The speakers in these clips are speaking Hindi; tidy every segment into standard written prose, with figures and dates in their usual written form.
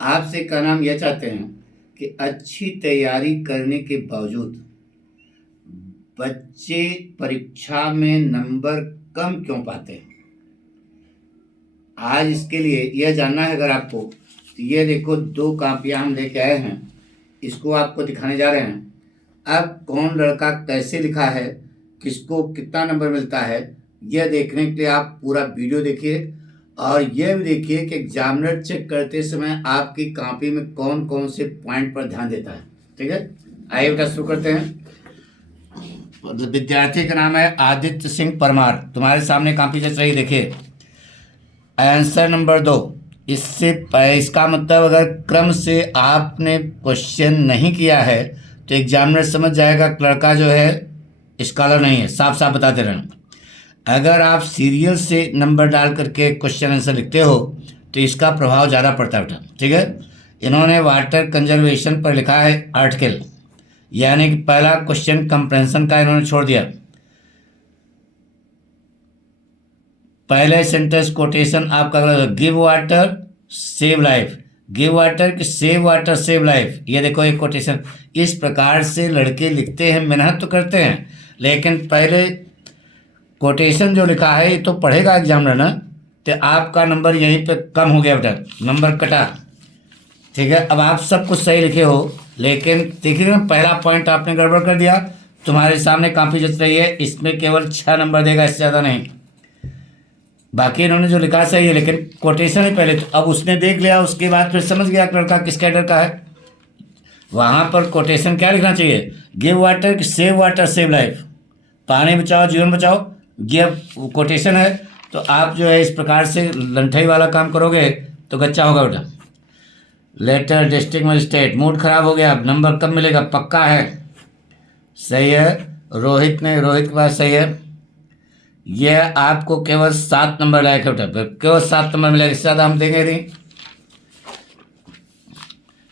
आपसे कहना हम यह चाहते हैं कि अच्छी तैयारी करने के बावजूद बच्चे परीक्षा में नंबर कम क्यों पाते हैं। आज इसके लिए यह जानना है अगर आपको, तो ये देखो 2 कापियाँ हम लेके आए हैं, इसको आपको दिखाने जा रहे हैं। अब कौन लड़का कैसे लिखा है, किसको कितना नंबर मिलता है, यह देखने के लिए आप पूरा वीडियो देखिए और यह भी देखिए कि एग्जामिनर चेक करते समय आपकी कॉपी में कौन कौन से पॉइंट पर ध्यान देता है। ठीक है, आइए बेटा शुरू करते हैं। विद्यार्थी का नाम है आदित्य सिंह परमार। तुम्हारे सामने कॉपी चल रही, देखिए आंसर नंबर 2। इसका मतलब अगर क्रम से आपने क्वेश्चन नहीं किया है तो एग्जामिनर समझ जाएगा कि लड़का जो है स्कॉलर नहीं है, साफ साफ बताते रहना। अगर आप सीरियल से नंबर डाल करके क्वेश्चन आंसर लिखते हो तो इसका प्रभाव ज़्यादा पड़ता है बेटा। ठीक है, इन्होंने वाटर कंजर्वेशन पर लिखा है आर्टिकल, यानी कि पहला क्वेश्चन कंप्रेंशन का इन्होंने छोड़ दिया। पहले सेंटेंस कोटेशन आपका give water save life, give water कि सेव वाटर सेव लाइफ। ये देखो एक कोटेशन। इस प्रकार से लड़के लिखते हैं, मेहनत तो करते हैं, लेकिन पहले कोटेशन जो लिखा है ये तो पढ़ेगा एग्जामिनर ना, तो आपका नंबर यहीं पे कम हो गया बेटा, नंबर कटा। ठीक है, अब आप सब कुछ सही लिखे हो, लेकिन देखिए ना पहला पॉइंट आपने गड़बड़ कर दिया। तुम्हारे सामने काफ़ी जच रही है, इसमें केवल 6 नंबर देगा, इससे ज़्यादा नहीं। बाकी इन्होंने जो लिखा सही है, लेकिन कोटेशन ही पहले, तो अब उसने देख लिया, उसके बाद फिर समझ गया कि लड़का किस कैडर का है। वहाँ पर कोटेशन क्या लिखना चाहिए, गिव वाटर कि सेव वाटर सेव लाइफ, पानी बचाओ जीवन बचाओ। ये कोटेशन है, तो आप जो है इस प्रकार से लंठई वाला काम करोगे तो गच्चा होगा बेटा। लेटर डिस्ट्रिक्ट मजिस्ट्रेट, मूड खराब हो गया, अब नंबर कब मिलेगा, पक्का है। सही है, रोहित के पास सही है। यह आपको केवल 7 नंबर लायक है बेटा, केवल 7 नंबर मिलेगा, इससे ज़्यादा हम देंगे नहीं।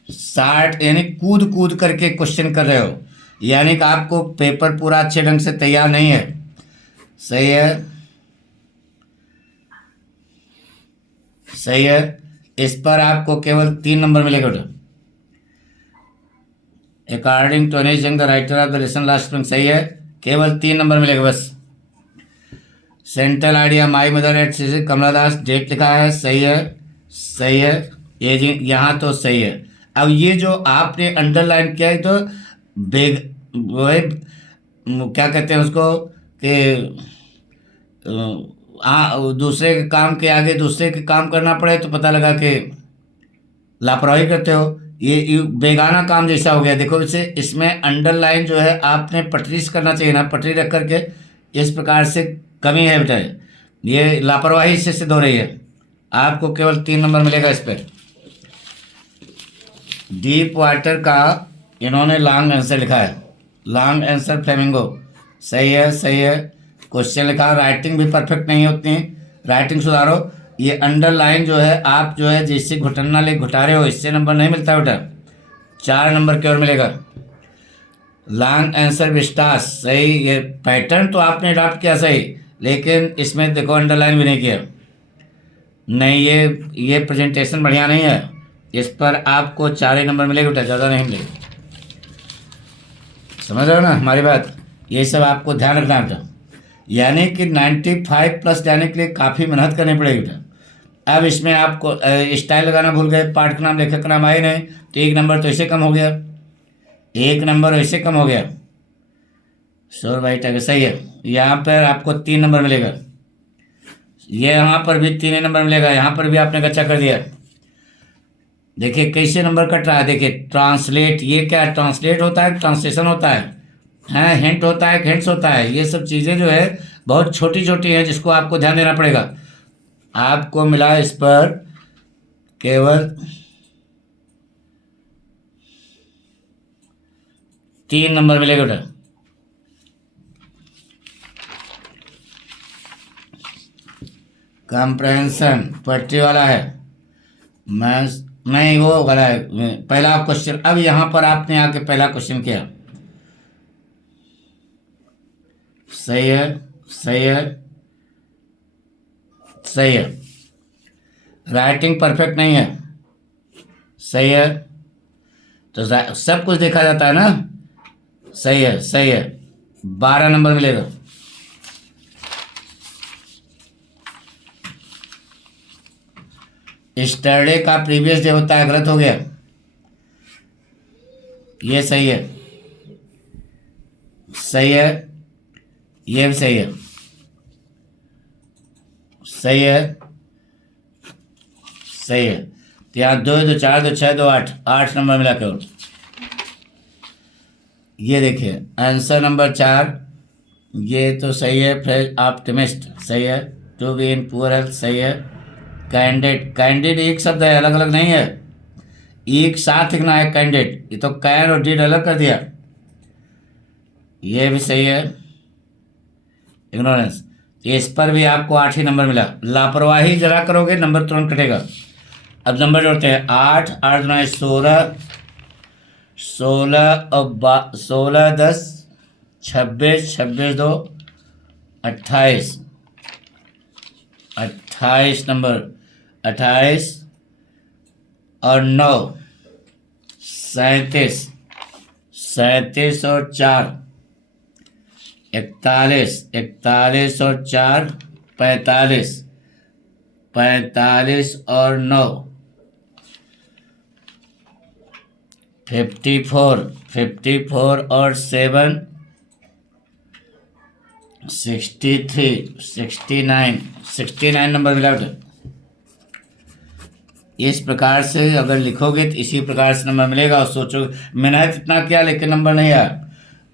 60 यानी कूद कूद करके क्वेश्चन कर रहे हो, यानी कि आपको पेपर पूरा अच्छे ढंग से तैयार नहीं है। सही है, सही है, इस पर आपको केवल 3 नंबर मिलेगा बेटा। According to Anees Jung the writer of the lesson last spring, सही है, केवल 3 नंबर मिलेगा बस। Central idea my mother at Shri Kamala Das, date लिखा है, सही है, सही है, ये जी यहाँ तो सही है। अब ये जो आपने अंडरलाइन किया है तो बेग वो है, क्या कहते हैं उसको कि दूसरे के काम के आगे दूसरे के काम करना पड़े तो पता लगा कि लापरवाही करते हो। ये बेगाना काम जैसा हो गया। देखो इसे, इसमें अंडरलाइन जो है आपने पटरी से करना चाहिए ना, पटरी रख करके इस प्रकार से कमी है बेटा, ये लापरवाही इससे सिद्ध हो रही है। आपको केवल 3 नंबर मिलेगा इस पर। डीप वाटर का इन्होंने लॉन्ग आंसर लिखा है, लॉन्ग आंसर फ्लेमिंगो, सही है, सही है। क्वेश्चन लिखा, राइटिंग भी परफेक्ट नहीं है उतनी, राइटिंग सुधारो। ये अंडरलाइन जो है आप जो है जिससे घुटना ले घुटा रहे हो, इससे नंबर नहीं मिलता बेटा, 4 नंबर केवल मिलेगा। लॉन्ग आंसर विस्टास, सही, ये पैटर्न तो आपने अडॉप्ट किया सही, लेकिन इसमें देखो अंडरलाइन भी नहीं किया। नहीं, ये प्रेजेंटेशन बढ़िया नहीं है, इस पर आपको 4 ही नंबर मिलेगा बेटा, ज़्यादा नहीं मिलेगा। समझ रहे हो ना हमारी बात, ये सब आपको ध्यान रखना बेटा। यानी कि 95 प्लस जाने के लिए काफ़ी मेहनत करनी पड़ेगी बेटा। अब इसमें आपको स्टाइल लगाना भूल गए, पाठ का नाम लेखक का नाम आए नहीं, तो 1 नंबर तो ऐसे कम हो गया, 1 नंबर ऐसे कम हो गया। शोर भाई टैग सही है, यहाँ पर आपको 3 नंबर मिलेगा, ये यहाँ पर भी 3 नंबर मिलेगा, यहाँ पर भी आपने अच्छा कर दिया। देखिए कैसे नंबर कट रहा है, देखिए ट्रांसलेट, ये क्या ट्रांसलेट होता है, ट्रांसलेशन होता है हिंट होता है, हिंट्स होता है, ये सब चीज़ें जो है बहुत छोटी छोटी हैं जिसको आपको ध्यान देना पड़ेगा। आपको मिला इस पर केवल 3 नंबर मिलेगा बेटा। कॉम्प्रहेंशन पट्टी वाला है, मैं नहीं, वो वाला है पहला क्वेश्चन। अब यहाँ पर आपने आके पहला क्वेश्चन किया, सही है, सही है, सही है। राइटिंग परफेक्ट नहीं है, सही है। तो सब कुछ देखा जाता है ना। सही है, सही है। 12 नंबर मिलेगा। स्टरडे का प्रीवियस डे होता है, गलत हो गया। ये सही है, सही है। ये भी सही है, सही है, सही है। तो यहाँ 2 2 4 2 6 2 8, 8 नंबर मिला केवल। ये देखिए आंसर नंबर 4, ये तो सही है। फिर ऑप्टिमिस्ट सही है। To be in poor health सही है। कैंडिड, कैंडिड एक शब्द है, अलग अलग नहीं है। एक साथ लिखना है कैंडिड, ये तो कैन और डिड अलग कर दिया। ये भी सही है। इग्नोरेंस, इस पर भी आपको 8 ही नंबर मिला। लापरवाही जरा करोगे नंबर तुरंत कटेगा। अब नंबर जोड़ते हैं। 8 8 9 16, 16 और 16 10 26, 26 2 28, 28 नंबर। 28 और 9 37, 37 और 4 41, 41 और 4 45, 45 और 9 54, 54 और 7 63, 69, 69 नंबर मिला बेटा। इस प्रकार से अगर लिखोगे तो इसी प्रकार से नंबर मिलेगा। और सोचो मेहनत इतना किया लेकिन नंबर नहीं आया।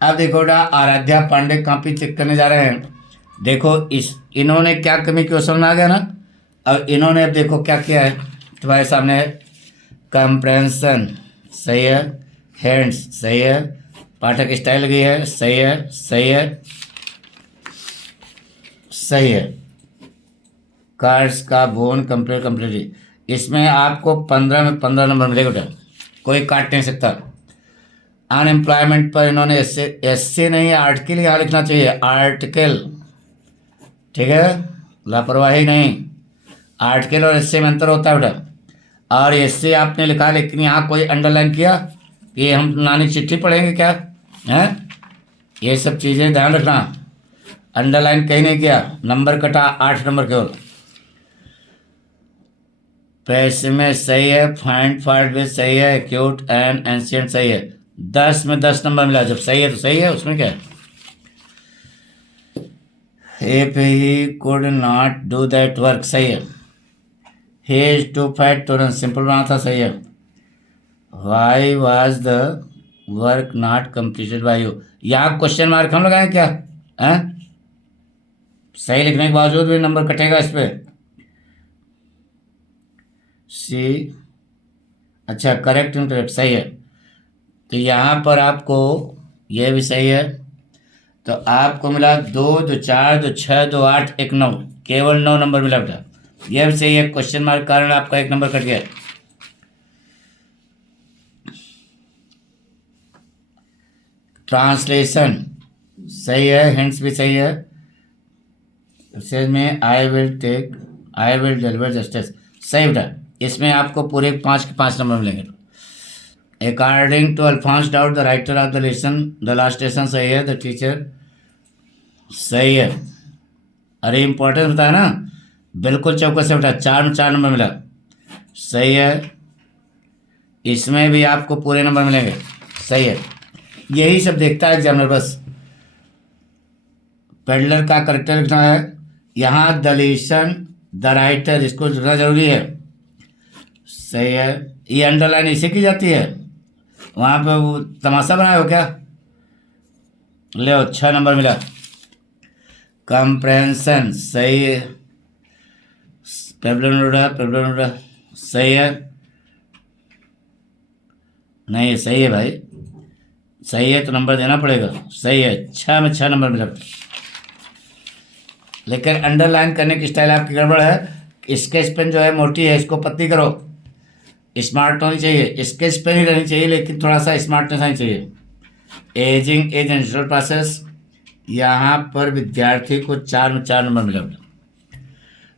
अब देखो बेटा, आराध्या पांडे कॉपी चेक करने जा रहे हैं। देखो इन्होंने क्या कमी की, समझ में आ गया ना। अब इन्होंने अब देखो क्या किया है तुम्हारे सामने है। कंप्रेंशन सही है। हैंड्स सही है। पाठक स्टाइल लगी है, सही है, सही है, सही है। कार्ड्स का बोन कंप्लीट, इसमें आपको 15 में 15 नंबर मिलेगा बेटा, कोई काट नहीं सकता। अनएम्प्लॉयमेंट पर इन्होंने एससे नहीं आर्टिकल यहाँ लिखना चाहिए, आर्टिकल। ठीक है, लापरवाही नहीं। आर्टिकल और एससे में अंतर होता है बेटा। और एससे आपने लिखा लेकिन यहाँ कोई अंडरलाइन किया, ये हम नानी चिट्ठी पढ़ेंगे क्या है। ये सब चीज़ें ध्यान रखना। अंडरलाइन कहीं नहीं किया, नंबर कटा 8 नंबर केवल। पैसे में सही है। फाइंड फाइट भी सही है। एक्यूट एंड एंशियंट सही है। 10 में 10 नंबर मिला। जब सही है तो सही है, उसमें क्या है। If he could not do that work सही है। He is too fat to run simple बना था, सही है। Why was the work not completed by you, यहाँ क्वेश्चन मार्क हम लगाएं क्या है। सही लिखने के बावजूद भी नंबर कटेगा इस पर। सी, अच्छा करेक्ट इनकरेक्ट सही है। तो यहाँ पर आपको ये भी सही है। तो आपको मिला 2 2 4 2 6 2 8 1 9, केवल 9 नंबर मिला बेटा। यह भी सही है। क्वेश्चन मार्क कारण आपका 1 नंबर कट गया। ट्रांसलेशन सही है। हिंट्स भी सही है। मैसेज में आई विल डिलीवर जस्टिस सही बेटा। इसमें आपको पूरे 5 के 5 नंबर मिलेंगे। According to Alphonse Daudet the writer of the lesson the last lesson सही है। द टीचर सही है। अरे इंपॉर्टेंट होता है ना, बिल्कुल चौकस से बेटा। 4 में 4 नंबर मिला, सही है। इसमें भी आपको पूरे नंबर मिलेंगे, सही है। यही सब देखता है एग्जामिनर बस। पेडलर का करेक्टर लिखना है। यहाँ द लेसन द राइटर, इसको लिखना जरूरी है, सही है। ये अंडरलाइन इसे की जाती है, वहाँ पे वो तमाशा बनाए हो क्या। ले 6 नंबर मिला। कंप्रेंशन सही है। पेब्लोनोडा सही है। नहीं सही है भाई, सही है तो नंबर देना पड़ेगा, सही है। 6 में 6 नंबर मिला। लेकिन अंडरलाइन करने की स्टाइल आपकी गड़बड़ है। स्केच पेन जो है मोटी है, इसको पतली करो। स्मार्ट होनी चाहिए, स्केच पेन ही रहनी चाहिए लेकिन थोड़ा सा स्मार्टनेस आनी चाहिए। एजिंग एज नेचुरल प्रोसेस, यहाँ पर विद्यार्थी को 4 में 4 नंबर मिला।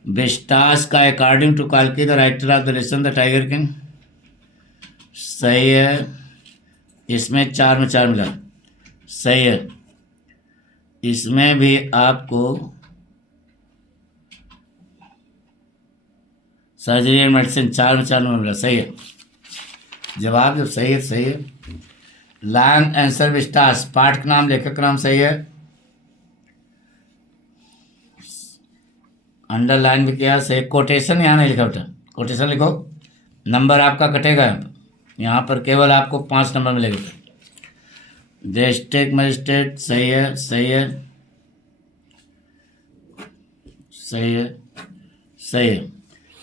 विस्टास का अकॉर्डिंग टू काल्की the writer of the lesson the tiger king सही है। इसमें 4 में 4 मिला, सही है। इसमें भी आपको सर्जरी एंड मेडिसिन 4 में 4 नंबर मिला, सही है। जवाब जब सही है सही है। लैंग आंसर विस्टास, पाठ का नाम, लेखक का नाम सही है। अंडरलाइन भी किया, सही। कोटेशन यहाँ नहीं लिखा बेटा, कोटेशन लिखो, नंबर आपका कटेगा यहाँ पर। यहाँ पर केवल आपको 5 नंबर मिलेगा बेटा। डिस्ट्रिक्ट मजिस्ट्रेट, सही है सही है सही है सही है।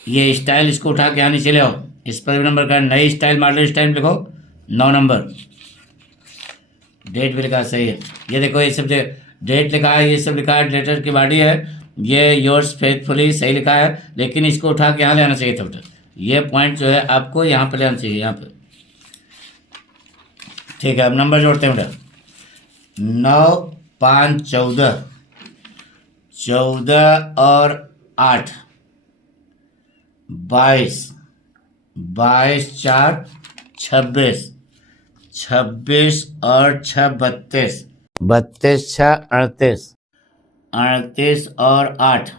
ये स्टाइल, इसको उठा के यहाँ नीचे ले आओ, इस पर भी नंबर का नई स्टाइल, मॉडल स्टाइल लिखो, 9 नंबर। डेट भी लिखा है, सही है। ये देखो, ये सब डेट लिखा है, ये सब लिखा है, लेटर की बॉडी है, ये योर्स फेथफुली, सही लिखा है। लेकिन इसको उठा के यहाँ ले आना चाहिए था बेटा, ये पॉइंट जो है आपको यहाँ पर ले आना चाहिए, यहाँ पर। ठीक है, अब नंबर जोड़ते हैं बेटा। 9, 5, 14, 14 और 8, 22, 22, 4, 26, 26 और 6, 32, 32, 6, 38, 38 और 8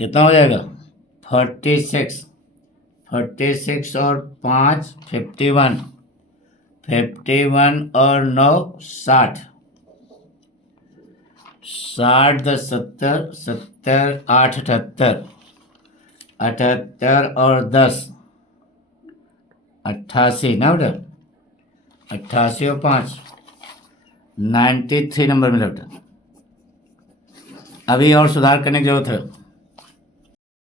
कितना हो जाएगा? 46, 46 और 5, 51, 51 और 9, 60, 60, 10, 70, 70, 8, 78, 78 और 10, 88 ना बेटा, 88 और 5, 93 नंबर मिला बेटा। अभी और सुधार करने की जरूरत है।